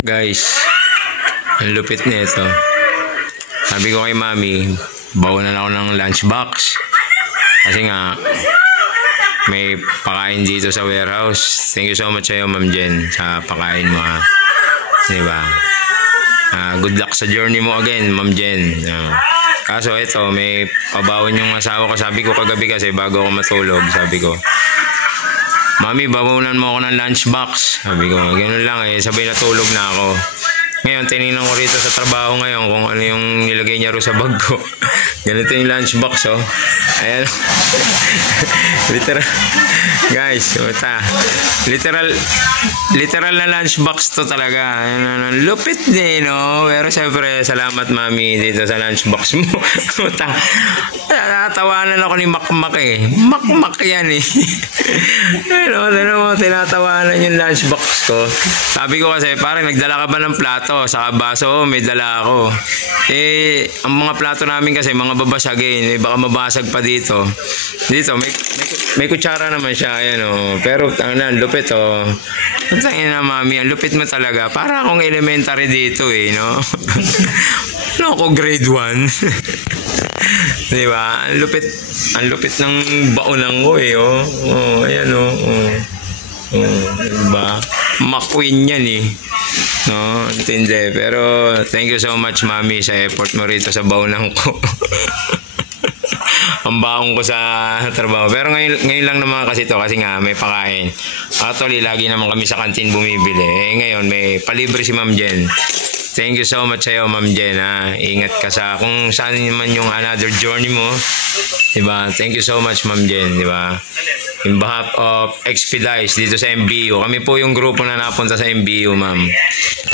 Guys, ang lupit nito. Sabi ko kay mami, bawanan ako ng lunchbox. Kasi nga, may pakain dito sa warehouse. Thank you so much sa'yo, Ma'am Jen, sa pakain mo, ha. Diba? Good luck sa journey mo again, Ma'am Jen. Kaso ito, may pabawon yung asawa ko. Sabi ko kagabi kasi bago ako matulog, sabi ko, Mami, bawanan mo ako ng lunchbox. Sabi ko, ganoon lang eh, sabay natulog na ako. Ngayon, tinignan ko rito sa trabaho ngayon kung ano yung nilagay niya ro sa bag ko. Ganito yung lunchbox, oh. Ayan. Literal. Guys, literal na lunchbox to talaga. Ayan, lupit din, no? Pero siyempre, salamat, Mami, dito sa lunchbox mo. Natawanan ako ni Makmak eh. Makmak yan eh. Ano, tinatawanan yung lunchbox ko. Sabi ko kasi, parang nagdala ka ba ng plato? Saka baso, may dala ako. Eh, ang mga plato namin kasi, mga babasagin. Baka mabasag pa dito. Dito, may kutsara naman siya. Ayan, oh. Pero, ang lupit, oh. Ang tangin na, Mami, ang lupit mo talaga. Para akong elementary dito, eh, no? Ano ako, grade 1? Diba? Ang lupit ng baonan ko, eh, oh. Oh, ayan, oh. Diba? McQueen yan, eh. No, hindi. Pero thank you so much, Mami, sa effort mo rito sa baonan ko. Ang baon ko sa trabaho. Pero ngayon lang naman kasi to kasi nga may pakain. Actually, lagi naman kami sa kantin bumibili. Eh ngayon may palibre si Ma'am Jen. Thank you so much sa'yo, Ma'am Jen, ha. Ingat ka sa kung saan naman yung another journey mo. Diba? Thank you so much, Ma'am Jen, diba? In behalf of Expedice dito sa MBU. Kami po yung grupo na napunta sa MBU, ma'am.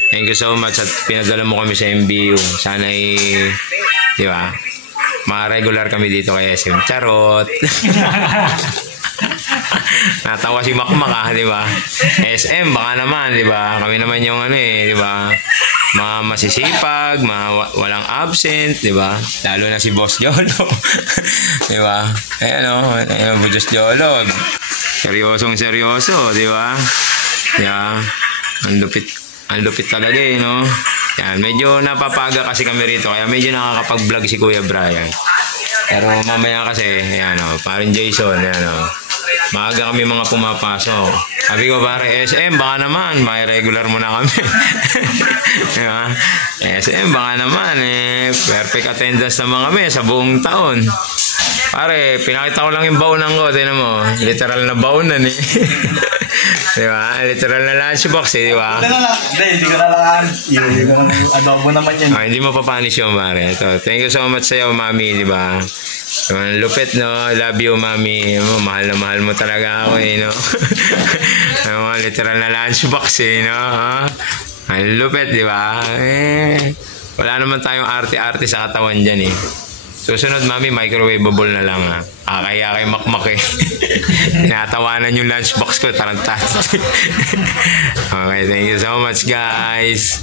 Thank you so much at pinadala mo kami sa MBU. Sana di ba? Ma-regular kami dito kay SM. Charot! Natawa si Makmak, ha, di ba? SM, baka naman, di ba? Kami naman yung ano eh, di ba? Masisipag, walang absent, di ba? Lalo na si Boss Jolo. Di ba? Ayan, Boss Jolo. Seryoso, di ba? Yeah. Ang lupit talaga eh, no? Yan, medyo napapaga kasi kami rito, kaya medyo nakakapag-vlog si Kuya Brian. Pero mamaya kasi, ayan o, parang Jason, ayan o. Maaga kami mga pumapasok. Sabi ko, pare, SM, baka naman, may regular mo na kami. Diba? SM, baka naman, eh, perfect attendance naman kami sa buong taon. Pare, pinakita ko lang yung baonan ko, tinan mo, literal na baonan eh. Diba? Literal na lunchbox eh, diba? Hindi ko talagaan. Adobo naman yan. Hindi mo papanis yung pare. Ito, thank you so much sa'yo, Mami, diba? Lupit, no? Love you, Mami. Mahal na mahal mo talaga ako, eh, no? Literal na lunchbox, eh, no? Ang lupit, di ba? Wala naman tayong arte-arte sa katawan dyan, eh. Susunod, Mami, microwavable na lang, ha? Kaya kay Makmak, eh. Tinatawanan yung lunchbox ko, tarantad. Okay, thank you so much, guys.